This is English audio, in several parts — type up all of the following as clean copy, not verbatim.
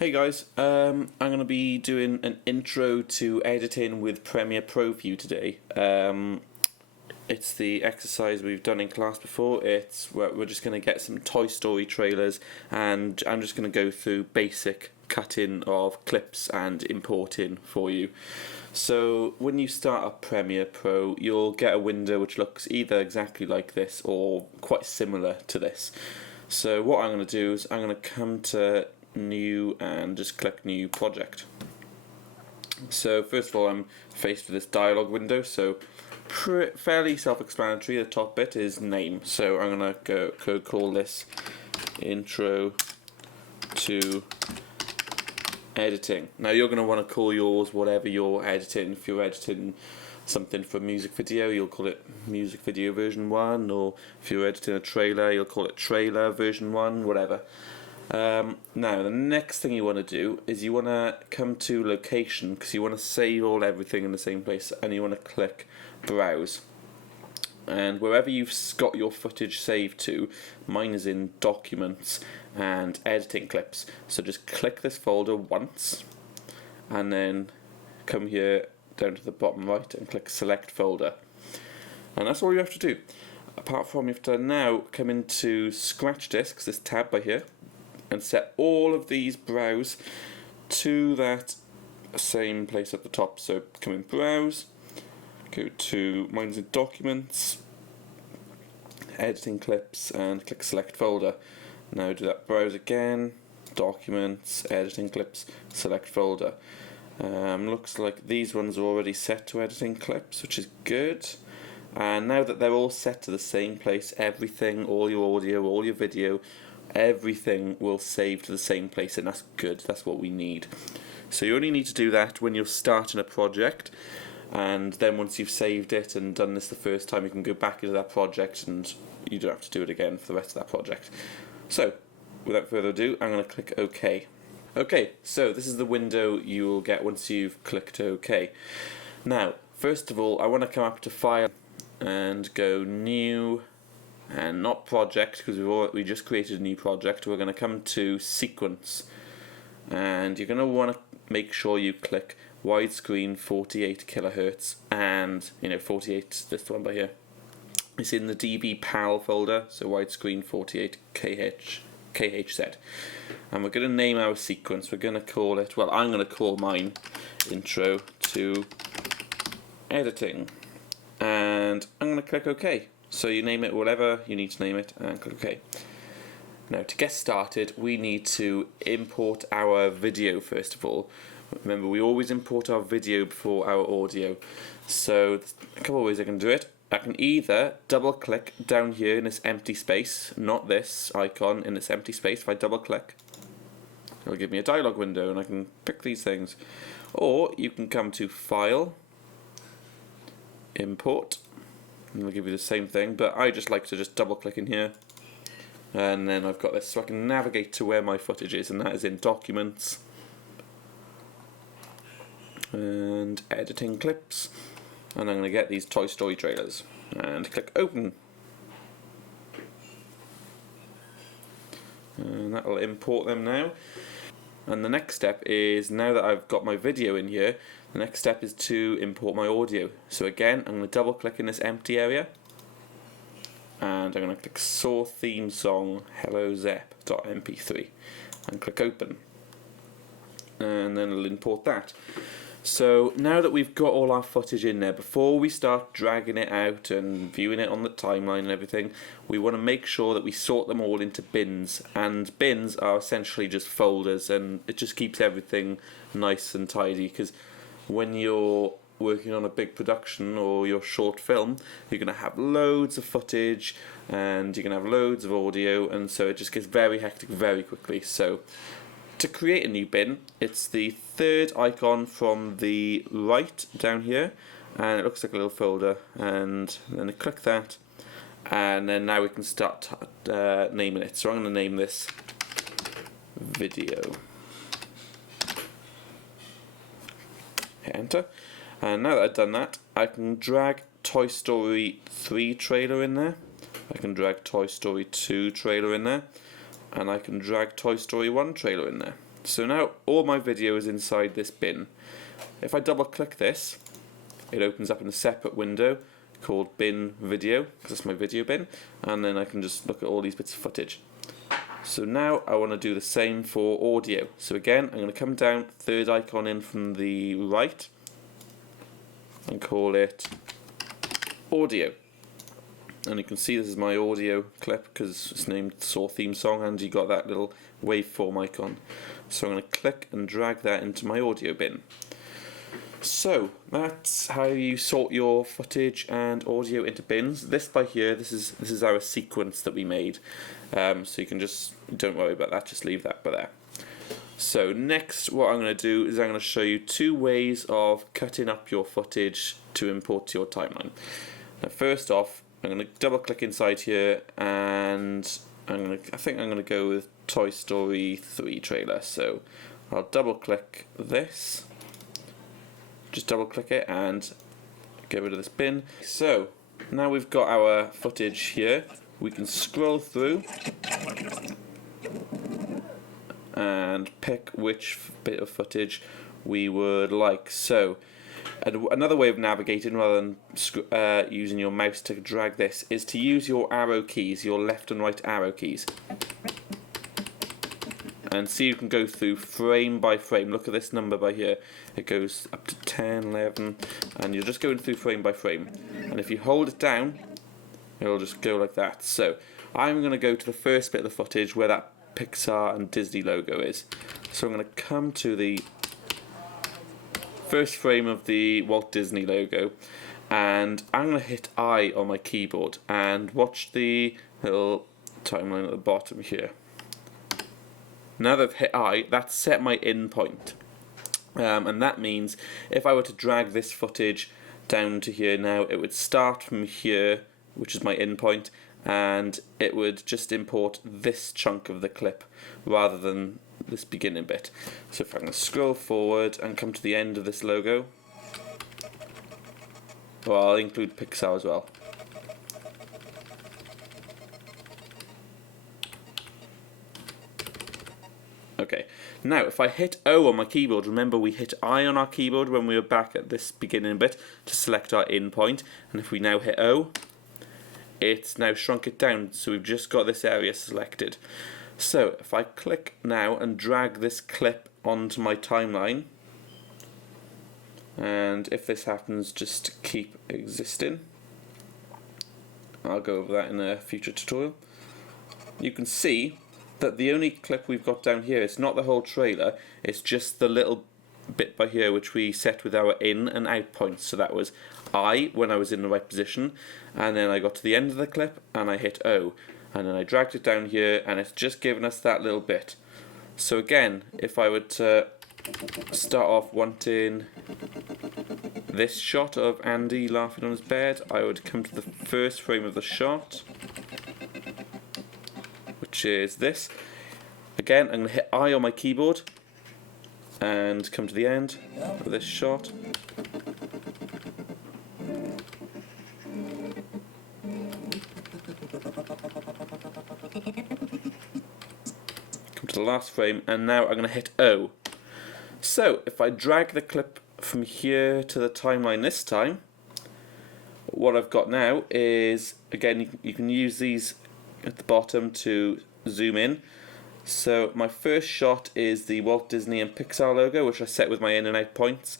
Hey guys, I'm going to be doing an intro to editing with Premiere Pro for you today. It's the exercise we've done in class before. We're just going to get some Toy Story trailers and I'm just going to go through basic cutting of clips and importing for you. So when you start up Premiere Pro, you'll get a window which looks either exactly like this or quite similar to this. So what I'm going to do is I'm going to come to New and just click New Project. So first of all, I'm faced with this dialog window, so fairly self-explanatory. The top bit is name, so I'm going to call this Intro to Editing. Now you're going to want to call yours whatever you're editing. If you're editing something for a music video, you'll call it Music Video Version 1, or if you're editing a trailer, you'll call it Trailer Version 1, whatever. Now the next thing you want to do is you want to come to location, because you want to save everything in the same place, and you want to click browse, and wherever you've got your footage saved to, mine is in documents and editing clips, so just click this folder once and then come here down to the bottom right and click select folder, and that's all you have to do. Apart from, you have to now come into scratch disks, this tab by here, and set all of these browse to that same place at the top. So come in browse, go to mine's in documents, editing clips, and click select folder. Now do that browse again, documents, editing clips, select folder. Looks like these ones are already set to editing clips, which is good. And now that they're all set to the same place, everything, all your audio, all your video, everything will save to the same place, and that's good. That's what we need. So you only need to do that when you're starting a project, and then once you've saved it and done this the first time, you can go back into that project and you don't have to do it again for the rest of that project. So without further ado, I'm going to click OK. Okay, so this is the window you will get once you've clicked OK. Now first of all, I want to come up to File and go New, and not Project, because we just created a new project. We're going to come to Sequence, and you're going to want to make sure you click widescreen 48 kilohertz, and 48, this one by here. It's in the DB PAL folder, so widescreen 48 KHZ. And we're going to name our sequence. We're going to call it, well, I'm going to call mine Intro to Editing, and I'm going to click OK. So you name it whatever you need to name it and click OK. Now to get started, we need to import our video first of all. Remember, we always import our video before our audio. So there's a couple of ways I can do it. I can either double click down here in this empty space, not this icon, in this empty space. If I double click, it'll give me a dialog window and I can pick these things. Or you can come to File, Import, and it'll give you the same thing, but I just like to just double click in here, and then I've got this, so I can navigate to where my footage is, and that is in Documents and Editing Clips, and I'm going to get these Toy Story trailers and click Open, and that will import them now. And the next step is, now that I've got my video in here, the next step is to import my audio. So again, I'm going to double click in this empty area, and I'm going to click Saw Theme Song Hello Zep.mp3 and click Open, and then it'll import that. So now that we've got all our footage in there, before we start dragging it out and viewing it on the timeline and everything, we want to make sure that we sort them all into bins, and bins are essentially just folders, and it just keeps everything nice and tidy, because when you're working on a big production or your short film, you're going to have loads of footage and you're going to have loads of audio, and so it just gets very hectic very quickly. So to create a new bin, it's the third icon from the right down here, and it looks like a little folder, and then I click that, and then now we can start naming it. So I'm going to name this Video. Hit enter, and now that I've done that, I can drag Toy Story 3 trailer in there, I can drag Toy Story 2 trailer in there, and I can drag Toy Story 1 trailer in there. So now all my video is inside this bin. If I double click this, it opens up in a separate window called bin video, because it's my video bin, and then I can just look at all these bits of footage. So now I want to do the same for audio. So again, I'm going to come down, third icon in from the right, and call it audio. And you can see this is my audio clip because it's named Saw theme song, and you got that little waveform icon. So I'm going to click and drag that into my audio bin. So that's how you sort your footage and audio into bins. This by here, this is our sequence that we made. So you can just, don't worry about that, just leave that by there. So next, what I'm going to do is I'm going to show you 2 ways of cutting up your footage to import to your timeline. Now first off, I'm going to double click inside here, and I think I'm going to go with Toy Story 3 trailer. So I'll double click this. Just double click it and get rid of this bin. So now we've got our footage here. We can scroll through and pick which bit of footage we would like. So another way of navigating rather than using your mouse to drag this is to use your arrow keys, your left and right arrow keys. And see, you can go through frame by frame. Look at this number by here. It goes up to 10, 11, and you're just going through frame by frame. And if you hold it down, it'll just go like that. So I'm going to go to the first bit of the footage where that Pixar and Disney logo is. So I'm going to come to the first frame of the Walt Disney logo, and I'm going to hit I on my keyboard and watch the little timeline at the bottom here. Now that I've hit I, that's set my in point. And that means if I were to drag this footage down to here now, it would start from here, which is my in point, and it would just import this chunk of the clip rather than this beginning bit. So if I'm going to scroll forward and come to the end of this logo, well, I'll include Pixar as well. Okay, now if I hit O on my keyboard, remember we hit I on our keyboard when we were back at this beginning bit to select our in point, and if we now hit O, it's now shrunk it down, so we've just got this area selected. So if I click now and drag this clip onto my timeline, and if this happens, just keep existing. I'll go over that in a future tutorial. You can see that the only clip we've got down here is not the whole trailer, it's just the little bit by here which we set with our in and out points. So that was I when I was in the right position, and then I got to the end of the clip and I hit O, and then I dragged it down here and it's just given us that little bit. So again, if I were to start off wanting this shot of Andy laughing on his bed, I would come to the first frame of the shot, which is this. Again, I'm going to hit I on my keyboard and come to the end of this shot. Come to the last frame, and now I'm going to hit O. So if I drag the clip from here to the timeline this time, what I've got now is, again, you can use these at the bottom to zoom in. So my first shot is the Walt Disney and Pixar logo, which I set with my in and out points,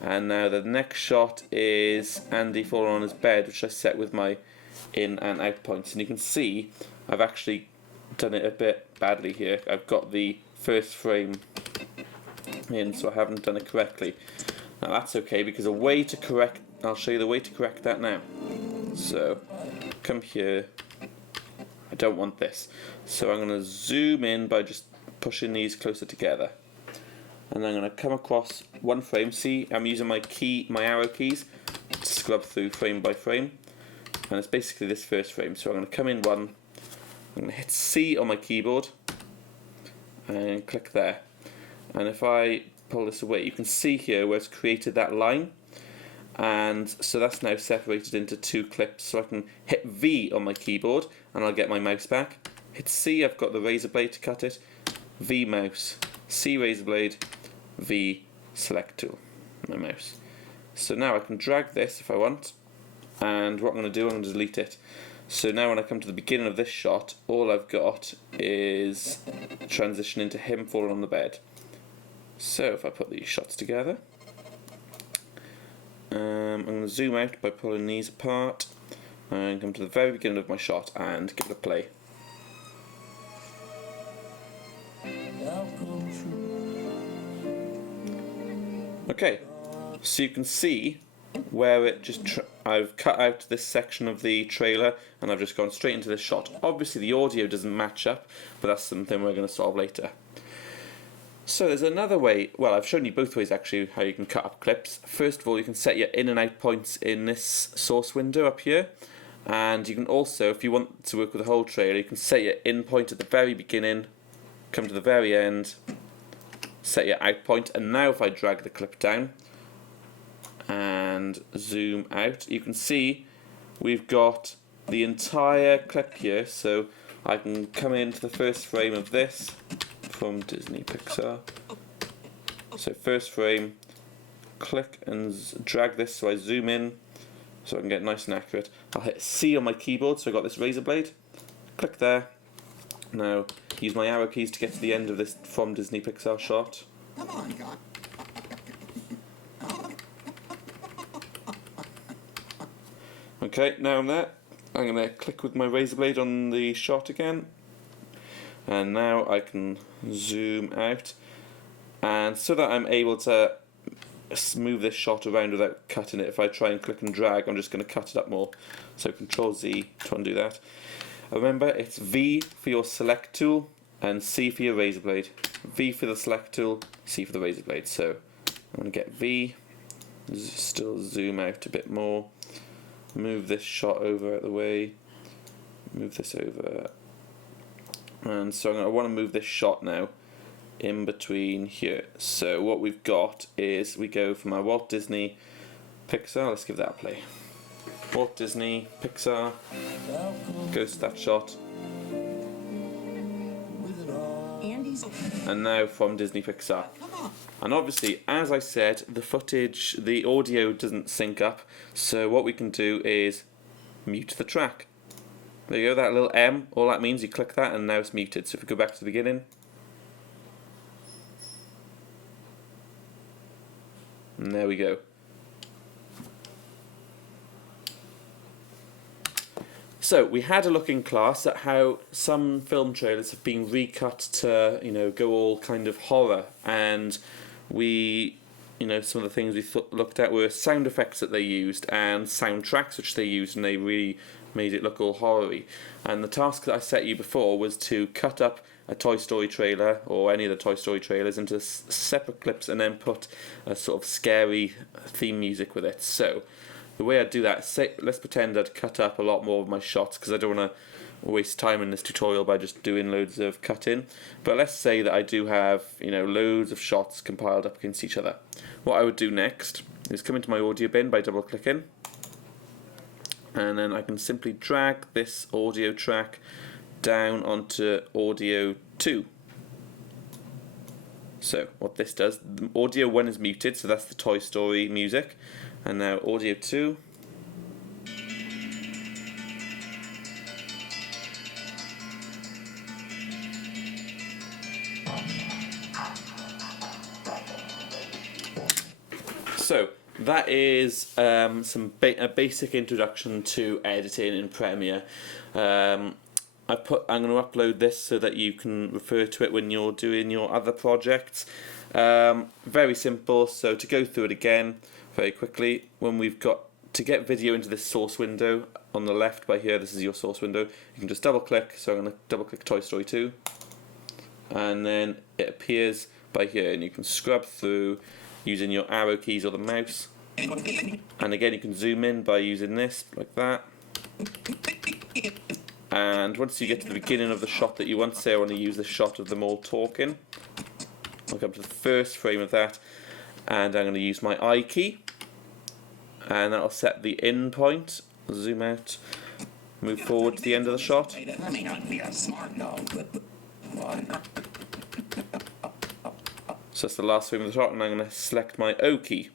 and now the next shot is Andy falling on his bed, which I set with my in and out points. And you can see I've actually done it a bit badly here. I've got the first frame in, so I haven't done it correctly. Now that's okay, because I'll show you the way to correct that now. So come here. I don't want this, so I'm going to zoom in by just pushing these closer together, and I'm going to come across one frame. See, I'm using my arrow keys to scrub through frame by frame, and it's basically this first frame. So I'm going to come in one, I'm going to hit C on my keyboard and click there, and if I pull this away, you can see here where it's created that line. And so that's now separated into 2 clips, so I can hit V on my keyboard and I'll get my mouse back. Hit C, I've got the razor blade to cut it. V mouse. C razor blade, V select tool, my mouse. So now I can drag this if I want, and what I'm going to do, I'm going to delete it. So now when I come to the beginning of this shot, all I've got is transition into him falling on the bed. So if I put these shots together, I'm going to zoom out by pulling these apart and come to the very beginning of my shot and give it a play. Okay, so you can see where it just I've cut out this section of the trailer and I've just gone straight into this shot. Obviously the audio doesn't match up, but that's something we're going to solve later. So there's another way, well, I've shown you both ways actually how you can cut up clips. First of all, you can set your in and out points in this source window up here, and you can also, if you want to work with the whole trailer, you can set your in point at the very beginning, come to the very end, set your out point, and now if I drag the clip down and zoom out, you can see we've got the entire clip here. So I can come into the first frame of this from Disney Pixar. So first frame, click and drag this so I zoom in so I can get nice and accurate. I'll hit C on my keyboard, so I got this razor blade, click there. Now use my arrow keys to get to the end of this from Disney Pixar shot. Come on, God. Okay, now I'm there. I'm going to click with my razor blade on the shot again, and now I can zoom out, and so that I'm able to move this shot around without cutting it, if I try and click and drag, I'm just going to cut it up more. So Control Z to undo that. Remember, it's V for your select tool and C for your razor blade. V for the select tool, C for the razor blade. So I'm going to get V, still zoom out a bit more, move this shot over out of the way, move this over, and so I want to move this shot now in between here. So what we've got is we go from our Walt Disney Pixar, let's give that a play. Walt Disney Pixar, goes to that shot, and now from Disney Pixar. And obviously, as I said, the footage, the audio doesn't sync up, so what we can do is mute the track. There you go, that little M, all that means you click that and now it's muted. So if we go back to the beginning, and there we go. So we had a look in class at how some film trailers have been recut to, go all kind of horror, and we, some of the things we looked at were sound effects that they used and soundtracks which they used, and they really made it look all horror-y. And the task that I set you before was to cut up a Toy Story trailer or any of the Toy Story trailers into separate clips and then put a sort of scary theme music with it. So the way I'd do that, let's pretend I'd cut up a lot more of my shots because I don't want to waste time in this tutorial by just doing loads of cutting. But let's say that I do have, loads of shots compiled up against each other. What I would do next is come into my audio bin by double clicking, and then I can simply drag this audio track down onto audio 2. So what this does, the audio 1 is muted, so that's the Toy Story music, and now audio 2. So that is a basic introduction to editing in Premiere. I'm going to upload this so that you can refer to it when you're doing your other projects. Very simple. So to go through it again very quickly, when we've got to get video into this source window on the left by here, this is your source window. You can just double click. So I'm going to double click Toy Story 2, and then it appears by here, and you can scrub through using your arrow keys or the mouse. And again, you can zoom in by using this, like that. And once you get to the beginning of the shot that you want, say I want to use the shot of them all talking, I'll come to the first frame of that, and I'm going to use my I key, and that'll set the in point. Zoom out, move forward to the end of the shot. So that's the last frame of the shot, and I'm going to select my O key.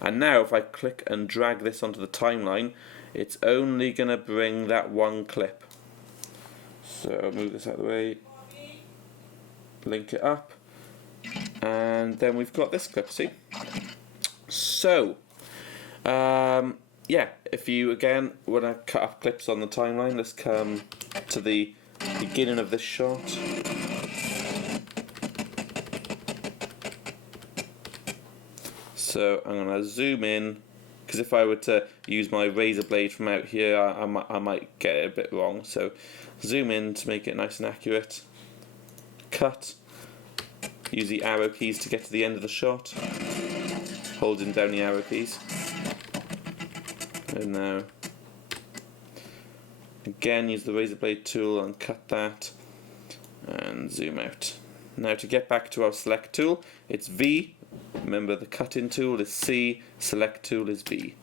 And now if I click and drag this onto the timeline, it's only going to bring that one clip. So I'll move this out of the way, link it up, and then we've got this clip, see? So, yeah, if you again want to cut up clips on the timeline, let's come to the beginning of this shot. So I'm going to zoom in, because if I were to use my razor blade from out here, I might get it a bit wrong. So zoom in to make it nice and accurate. Cut. Use the arrow keys to get to the end of the shot. Holding down the arrow keys. And now, again, use the razor blade tool and cut that. And zoom out. Now to get back to our select tool, it's V. Remember, the cut-in tool is C, select tool is V.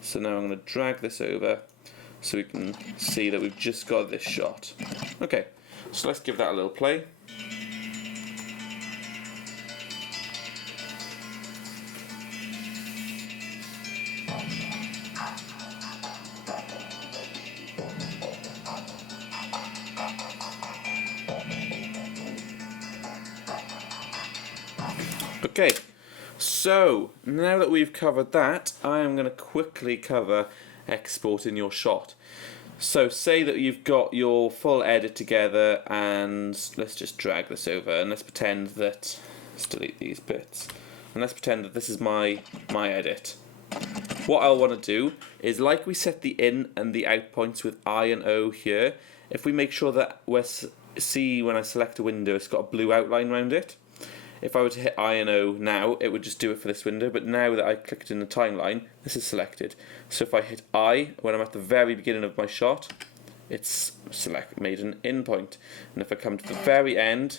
So now I'm going to drag this over so we can see that we've just got this shot. Okay, so let's give that a little play. Okay, so now that we've covered that, I am going to quickly cover exporting your shot. So say that you've got your full edit together, and let's just drag this over, and let's pretend that, let's delete these bits, and let's pretend that this is my edit. What I'll want to do is, like we set the in and the out points with I and O here, if we make sure that see when I select a window it's got a blue outline around it. If I were to hit I and O now, it would just do it for this window, but now that I clicked in the timeline, this is selected. So if I hit I, when I'm at the very beginning of my shot, it's made an in point. And if I come to the very end,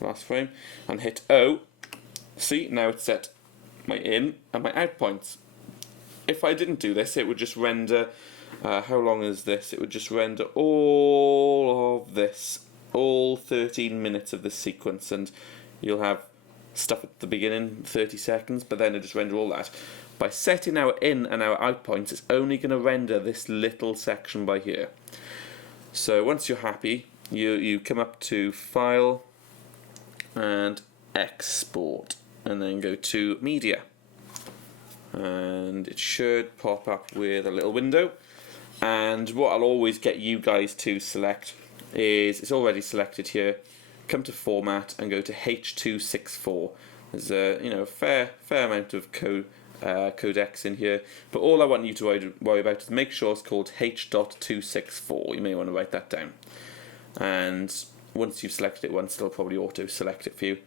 last frame, and hit O, see, now it's set my in and my out points. If I didn't do this, it would just render, how long is this? It would just render all of this, all 13 minutes of this sequence, and you'll have stuff at the beginning, 30 seconds, but then it just render all that. By setting our in and our out points, it's only going to render this little section by here. So once you're happy, you come up to File and Export, and then go to Media. And it should pop up with a little window. And what I'll always get you guys to select is, it's already selected here, come to Format and go to H.264. There's a fair amount of codecs in here, but all I want you to worry about is make sure it's called H.264. You may want to write that down. And once you've selected it once, it'll probably auto-select it for you.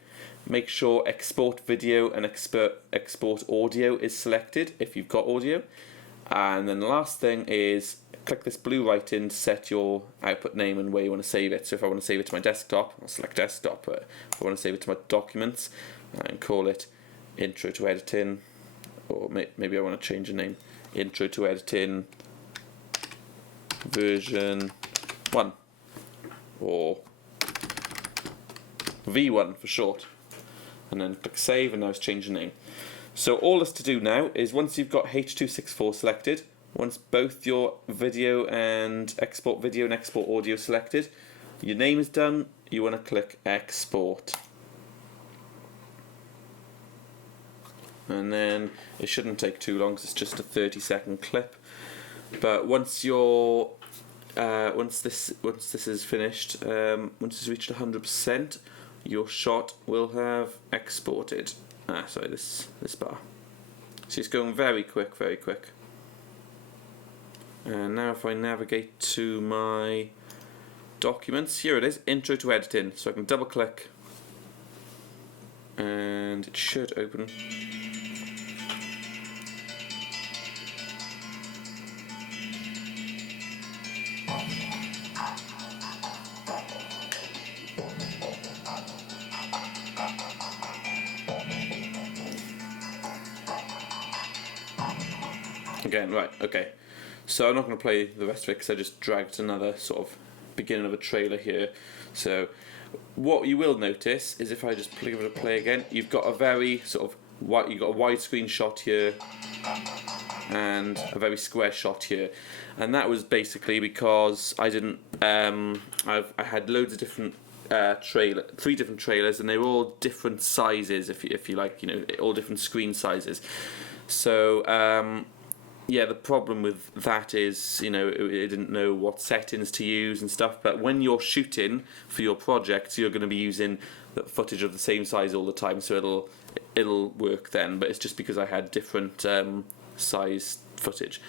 Make sure Export Video and Export Audio is selected if you've got audio. And then the last thing is click this blue right in to set your output name and where you want to save it. So if I want to save it to my desktop, I'll select desktop. But if I want to save it to my documents, and call it Intro to Editing, or maybe I want to change the name, Intro to Editing version 1, or V1 for short. And then click Save, and now it's changed the name. So all that's to do now is, once you've got H.264 selected, once both your video and export audio selected, your name is done, you want to click Export. And then it shouldn't take too long because it's just a 30-second clip. But once you're once this is finished, once it's reached 100%, your shot will have exported. Sorry, this bar. So it's going very quick, very quick. And now if I navigate to my documents, here it is, Intro to Editing. So I can double click and it should open. Again, right, okay. So I'm not going to play the rest of it because I just dragged another sort of beginning of a trailer here. So what you will notice is if I just give it a play again, you've got a very sort of you've got a widescreen shot here and a very square shot here, and that was basically because I didn't. I had loads of different three different trailers, and they were all different sizes. If you like, all different screen sizes. So yeah, the problem with that is, it didn't know what settings to use and stuff. But when you're shooting for your projects, you're going to be using the footage of the same size all the time, so it'll work then. But it's just because I had different size footage.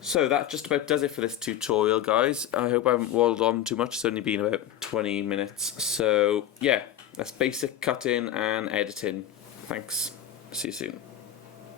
So that just about does it for this tutorial, guys. I hope I haven't waddled on too much. It's only been about 20 minutes. So yeah, that's basic cutting and editing. Thanks. See you soon.